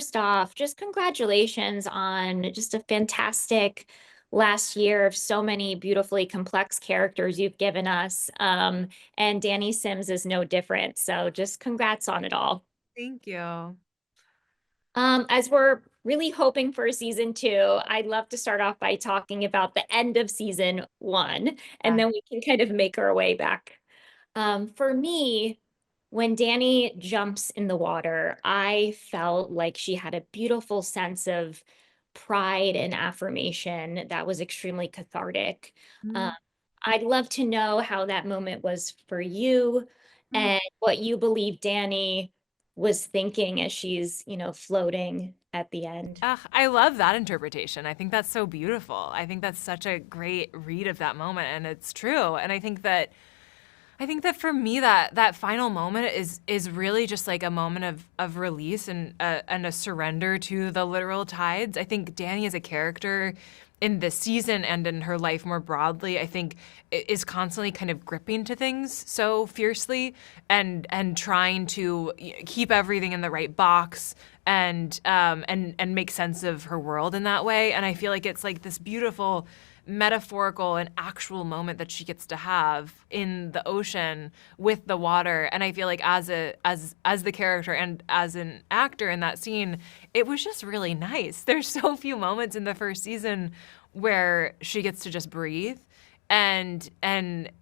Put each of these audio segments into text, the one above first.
first off, just congratulations on just a fantastic last year of so many beautifully complex characters you've given us. And Danny Sims is no different. So just congrats on it all. Thank you. As we're really hoping for season two, I'd love to start off by talking about the end of season one, and Yeah. then we can kind of make our way back. For me, when Danny jumps in the water, I felt like she had a beautiful sense of pride and affirmation that was extremely cathartic. Um, Mm, I'd love to know how that moment was for you mm. and what you believe Danny was thinking as she's, floating at the end. Ugh, I love that interpretation. I think that's so beautiful. I think that's such a great read of that moment, and it's true. And I think that for me, that final moment is really just like a moment of release and a surrender to the literal tides. I think Danny as a character in this season and in her life more broadly, I think is constantly kind of gripping to things so fiercely and trying to keep everything in the right box and make sense of her world in that way. And I feel like it's like this beautiful metaphorical and actual moment that she gets to have in the ocean with the water. And I feel like as the character and as an actor in that scene, it was just really nice. There's so few moments in the first season where she gets to just breathe. And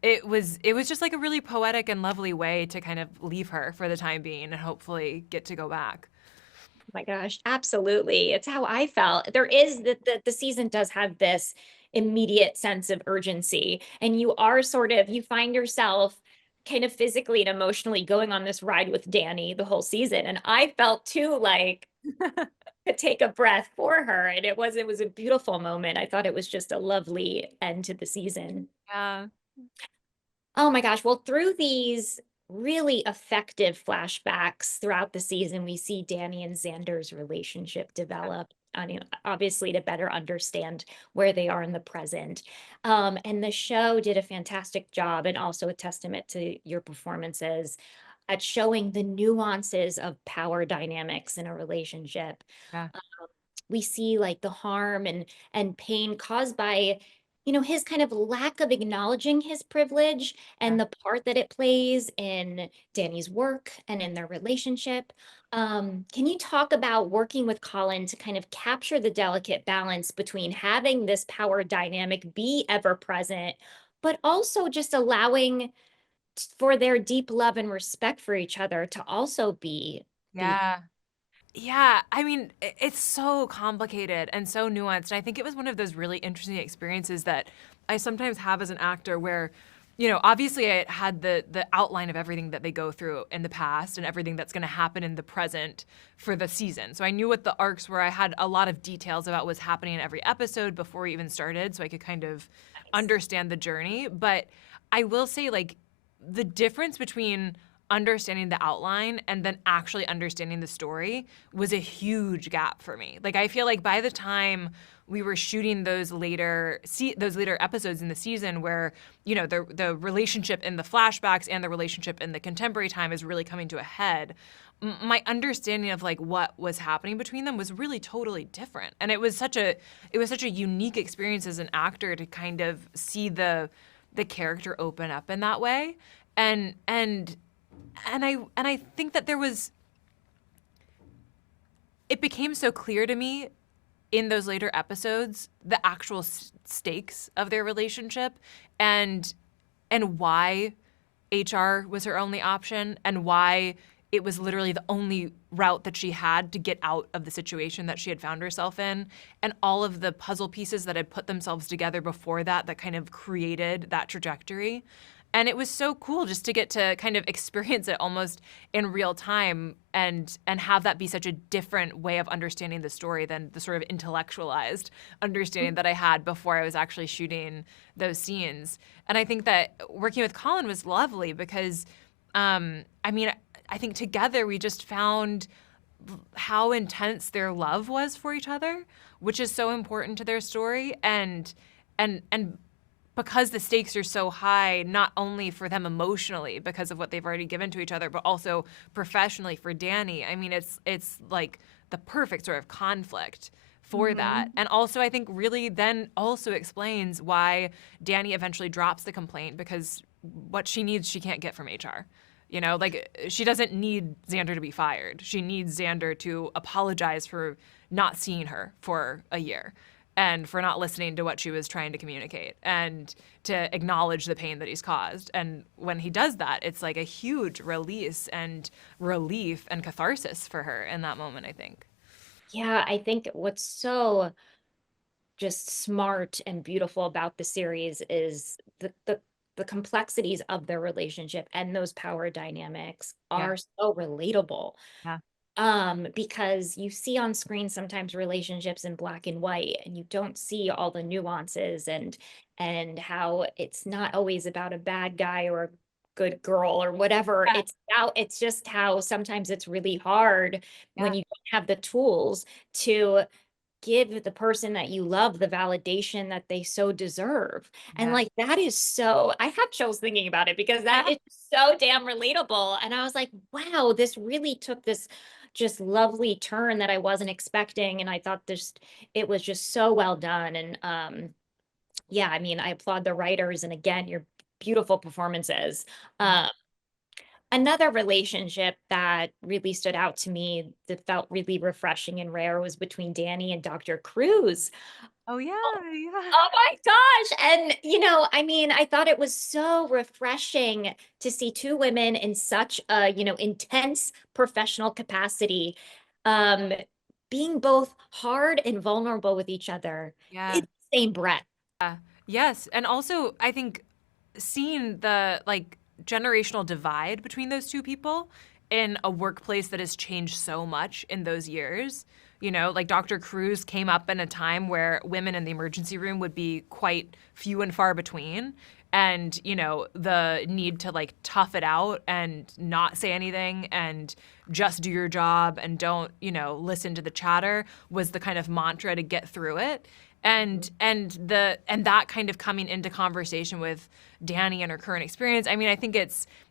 it was just like a really poetic and lovely way to kind of leave her for the time being and hopefully get to go back. My gosh, absolutely. It's how I felt. There is the season does have this immediate sense of urgency, and you are you find yourself kind of physically and emotionally going on this ride with Danny the whole season. And I felt too like to take a breath for her. And it was a beautiful moment. I thought it was just a lovely end to the season. Yeah. Oh my gosh. Well, through these really effective flashbacks throughout the season, we see Danny and Xander's relationship develop. I mean, obviously, to better understand where they are in the present. And the show did a fantastic job, and also a testament to your performances at showing the nuances of power dynamics in a relationship. Yeah. We see like the harm and pain caused by his kind of lack of acknowledging his privilege Yeah. and the part that it plays in Danny's work and in their relationship. Can you talk about working with Colin to kind of capture the delicate balance between having this power dynamic be ever present, but also just allowing for their deep love and respect for each other to also be. Yeah. Yeah, I mean, it's so complicated and so nuanced. And I think it was one of those really interesting experiences that I sometimes have as an actor where, obviously I had the outline of everything that they go through in the past and everything that's going to happen in the present for the season. So I knew what the arcs were. I had a lot of details about what's happening in every episode before we even started, so I could kind of understand the journey. But I will say, like, the difference between understanding the outline and then actually understanding the story was a huge gap for me. Like, I feel like by the time we were shooting those later episodes in the season where, the relationship in the flashbacks and the relationship in the contemporary time is really coming to a head, my understanding of like what was happening between them was really totally different. And it was such a unique experience as an actor to kind of see the character open up in that way. And I think that it became so clear to me in those later episodes the actual stakes of their relationship and why HR was her only option and why it was literally the only route that she had to get out of the situation that she had found herself in, and all of the puzzle pieces that had put themselves together before that kind of created that trajectory. And it was so cool just to get to kind of experience it almost in real time and have that be such a different way of understanding the story than the sort of intellectualized understanding that I had before I was actually shooting those scenes. And I think that working with Colin was lovely because, I mean, I think together we just found how intense their love was for each other, which is so important to their story. And because the stakes are so high, not only for them emotionally because of what they've already given to each other, but also professionally for Danny. I mean, it's like the perfect sort of conflict for that. Mhm. And also, I think really then also explains why Danny eventually drops the complaint, because what she needs, she can't get from HR. You know, like she doesn't need Xander to be fired. She needs Xander to apologize for not seeing her for a year and for not listening to what she was trying to communicate and to acknowledge the pain that he's caused. And when he does that, it's like a huge release and relief and catharsis for her in that moment, I think. Yeah, I think what's so just smart and beautiful about the series is the complexities of their relationship and those power dynamics Yeah. are so relatable. Yeah. Because you see on screen sometimes relationships in black and white, and you don't see all the nuances and how it's not always about a bad guy or a good girl or whatever. Yeah. It's just how sometimes it's really hard when Yeah. you don't have the tools to give the person that you love the validation that they so deserve. And Yeah. like that is so, I have chills thinking about it because that Yeah. is so damn relatable. And I was like, wow, this really took this just lovely turn that I wasn't expecting. And I thought this, it was just so well done. And yeah, I mean, I applaud the writers and again, your beautiful performances. Yeah. Um, Another relationship that really stood out to me that felt really refreshing and rare was between Danny and Dr. Cruz. Oh, yeah. Oh, Yeah. oh my gosh. And, I mean, I thought it was so refreshing to see two women in such a, intense professional capacity, um, being both hard and vulnerable with each other in Yeah. the same breath. Yes. And also, I think seeing the like generational divide between those two people in a workplace that has changed so much in those years. You know, like Dr. Cruz came up in a time where women in the emergency room would be quite few and far between. And, the need to like tough it out and not say anything and just do your job and don't, listen to the chatter was the kind of mantra to get through it. And that kind of coming into conversation with Danny and her current experience. I mean, I think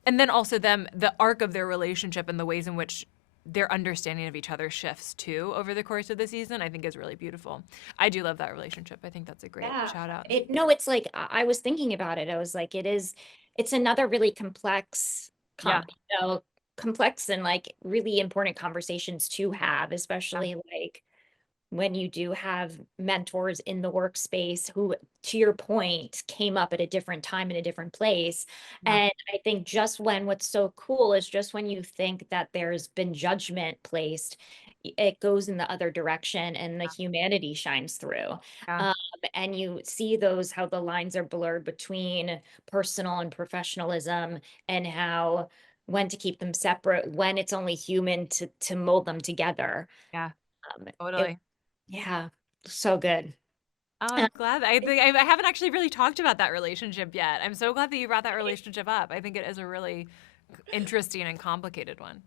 and then also the arc of their relationship and the ways in which their understanding of each other shifts too over the course of the season, I think is really beautiful. I do love that relationship. I think that's a great Yeah. shout out. No, it's like I was thinking about it. I was like, it's another really complex, Yeah. complex and like really important conversations to have, Yeah. especially like when you do have mentors in the workspace who, to your point, came up at a different time in a different place. Yeah. And I think just when what's so cool is just when you think that there's been judgment placed, it goes in the other direction and the humanity shines through. Yeah. Um, and you see those, how the lines are blurred between personal and professionalism and how when to keep them separate, when it's only human to mold them together. Yeah. It Totally. yeah, so good. Oh, Uh, I'm glad. I think I haven't actually really talked about that relationship yet. I'm so glad that you brought that relationship up. I think it is a really interesting and complicated one.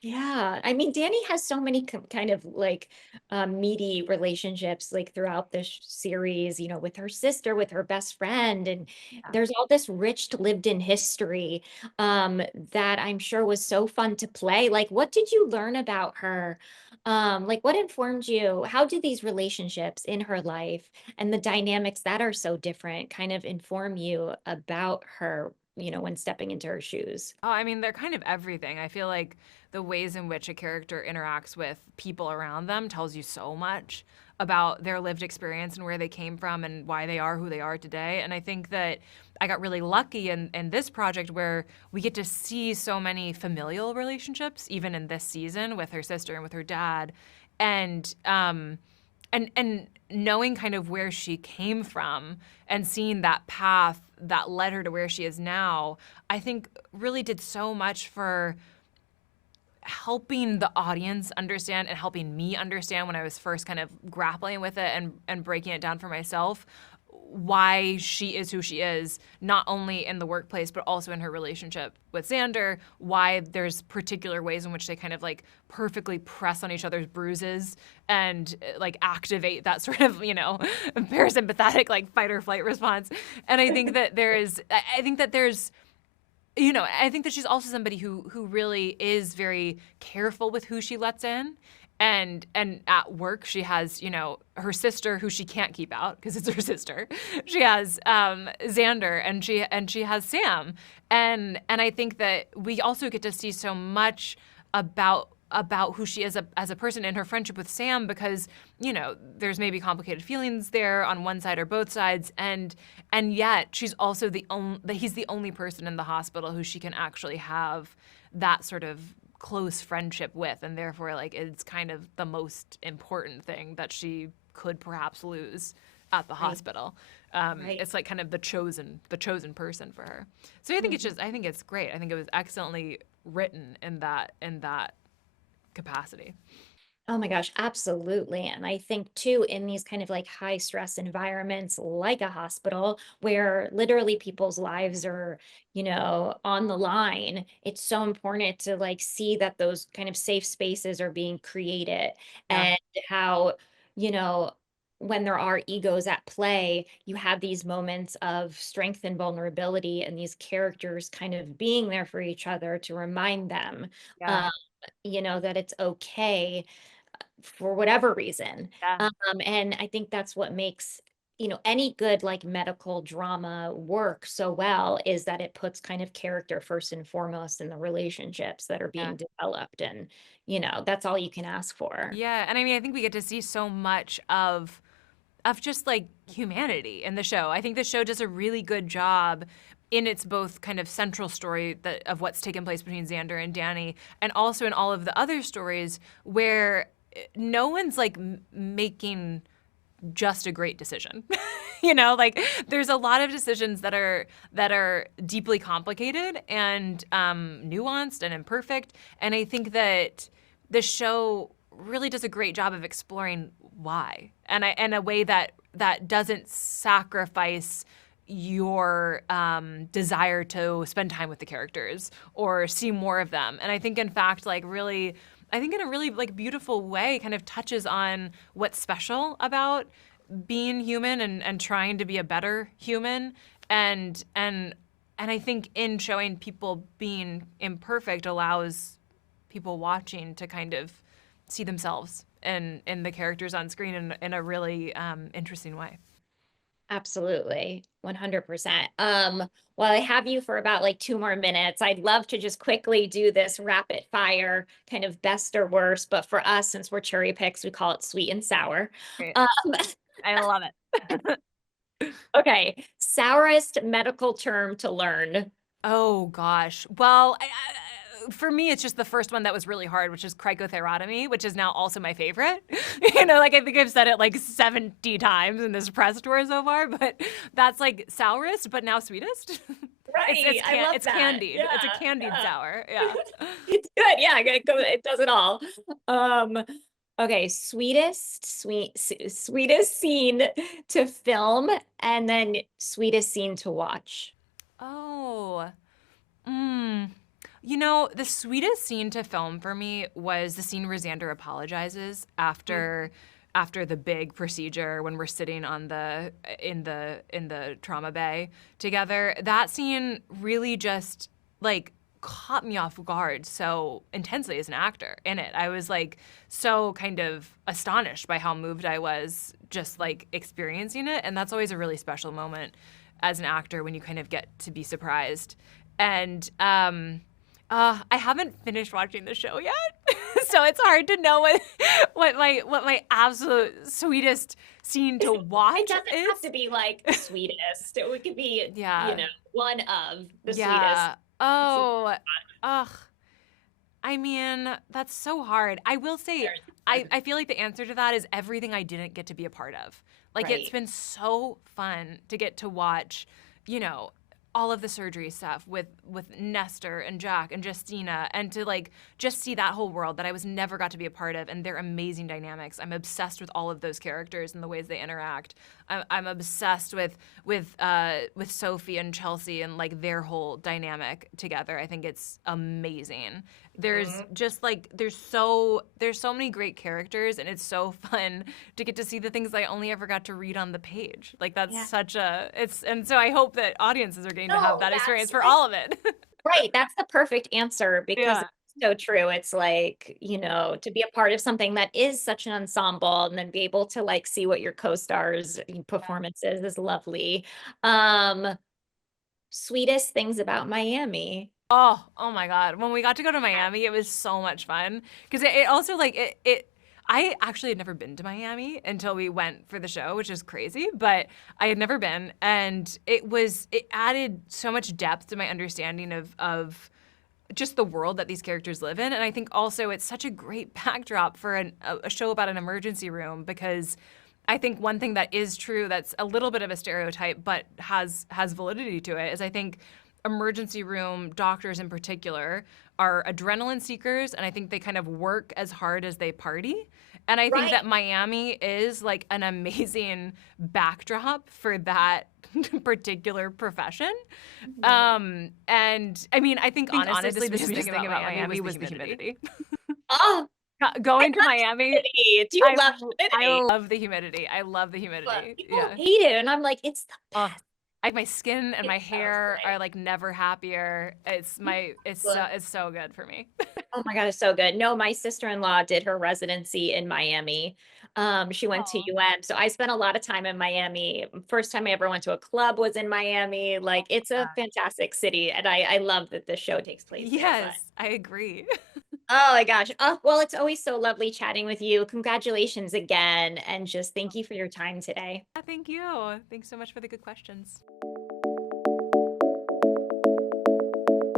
Yeah, I mean, Danny has so many kind of like meaty relationships like throughout this series, with her sister, with her best friend, and Yeah. there's all this rich lived in history that I'm sure was so fun to play. Like, what did you learn about her? Like, what informed you? How did these relationships in her life and the dynamics that are so different kind of inform you about her, when stepping into her shoes? Oh, I mean, they're kind of everything. I feel like the ways in which a character interacts with people around them tells you so much about their lived experience and where they came from and why they are who they are today. And I think that I got really lucky in this project where we get to see so many familial relationships, even in this season with her sister and with her dad. And and knowing kind of where she came from and seeing that path that led her to where she is now, I think really did so much for helping the audience understand and helping me understand when I was first kind of grappling with it and breaking it down for myself why she is who she is, not only in the workplace, but also in her relationship with Xander, why there's particular ways in which they kind of like perfectly press on each other's bruises and like activate that sort of, parasympathetic like fight or flight response. And I think that I think that she's also somebody who really is very careful with who she lets in and at work she has, you know, her sister who she can't keep out because it's her sister. She has Xander, and she has Sam. And I think that we also get to see so much about who she is as a person in her friendship with Sam, because, you know, there's maybe complicated feelings there on one side or both sides, and yet she's also he's the only person in the hospital who she can actually have that sort of close friendship with, and therefore, like, it's kind of the most important thing that she could perhaps lose at the Right. hospital. Right. It's like kind of the chosen person for her. So I think it's Mhm. just, I think it's great. I think it was excellently written in that capacity. Oh my gosh, absolutely. And I think too, in these kind of like high stress environments like a hospital where literally people's lives are, on the line, it's so important to like see that those kind of safe spaces are being created Yeah, and how, you know, when there are egos at play, you have these moments of strength and vulnerability and these characters kind of being there for each other to remind them, yeah, um, that it's okay for whatever reason. yeah, And I think that's what makes, any good like medical drama work so well is that it puts kind of character first and foremost in the relationships that are yeah. being developed. And, that's all you can ask for. Yeah, and I mean, I think we get to see so much of just like humanity in the show. I think the show does a really good job in its both kind of central story of what's taken place between Xander and Danny, and also in all of the other stories where no one's like making just a great decision. You know, like, there's a lot of decisions that are deeply complicated and nuanced and imperfect, and I think that the show really does a great job of exploring why, and in a way that doesn't sacrifice your desire to spend time with the characters or see more of them. And I think, in fact, like, really, I think in a really like beautiful way, kind of touches on what's special about being human and trying to be a better human, and and and I think in showing people being imperfect allows people watching to kind of see themselves in the characters on screen in a really interesting way. Absolutely. 100%. While I have you for about like 2 more minutes, I'd love to just quickly do this rapid fire kind of best or worst. But for us, since we're cherry picks, we call it sweet and sour. Great. Um, I love it. okay. Sourest medical term to learn. Oh gosh. Well, for me, it's just the first one that was really hard, which is cricothyrotomy, which is now also my favorite. You know, like, I think I've said it like 70 times in this press tour so far, but that's like sourest, but now sweetest. Right. I love It's that. candied. Yeah. It's a candied Yeah. sour. Yeah. It's good. Yeah. It does it all. Um, okay. Sweetest scene to film and then sweetest scene to watch. Oh. Mm. You know, the sweetest scene to film for me was the scene where Xander apologizes after the big procedure, when we're sitting on the trauma bay together. That scene really just like caught me off guard so intensely as an actor in it. I was like so kind of astonished by how moved I was just like experiencing it, and that's always a really special moment as an actor when you kind of get to be surprised. And I haven't finished watching the show yet, so it's hard to know what my absolute sweetest scene to It watch doesn't have is. to be like sweetest. It could be, Yeah, one of the sweetest. yeah. Oh, ugh. I mean, that's so hard. I will say, I feel like the answer to that is everything I didn't get to be a part of. Like, it's Right. been so fun to get to watch, you know, all of the surgery stuff with Nestor and Jack and Justina, and to like just see that whole world that I was never got to be a part of, and their amazing dynamics. I'm obsessed with all of those characters and the ways they interact. I'm obsessed with Sophie and Chelsea and like their whole dynamic together. I think it's amazing. There's Mhm. just like there's so many great characters, and it's so fun to get to see the things I only ever got to read on the page. Like, that's Yeah. such a it's and so I hope that audiences are getting to have No, that experience that's for like all of it. right. That's the perfect answer because Yeah. so true. It's like, to be a part of something that is such an ensemble and then be able to like see what your co-stars performances is lovely. Um, Sweetest things about Miami. Oh my God. When we got to go to Miami, it was so much fun. Because it also like I actually had never been to Miami until we went for the show, which is crazy, but I had never been. And it added so much depth to my understanding of just the world that these characters live in. And I think also it's such a great backdrop for a show about an emergency room, because I think one thing that is true that's a little bit of a stereotype but has validity to it is I think emergency room doctors in particular are adrenaline seekers, and I think they kind of work as hard as they party. And I think Right. that Miami is like an amazing backdrop for that particular profession. And I mean, I think honestly, the sweetest thing about Miami was the humidity. Oh, I Going to love Miami, humidity. Do you love I humidity? love the humidity. I love the humidity. People Yeah. hate it, and I'm like, it's the Oh, best. my skin and my It's so hair are slick. like never happier. It's so good for me. Oh my God, it's so good. No, my sister-in-law did her residency in Miami. She went to Oh, UM. So I spent a lot of time in Miami. First time I ever went to a club was in Miami. Like it's a fantastic city. And I love that this show takes place there. But yes, I agree. oh my gosh. Oh, well, it's always so lovely chatting with you. Congratulations again. And just thank you for your time today. Thank you. Thanks so much for the good questions.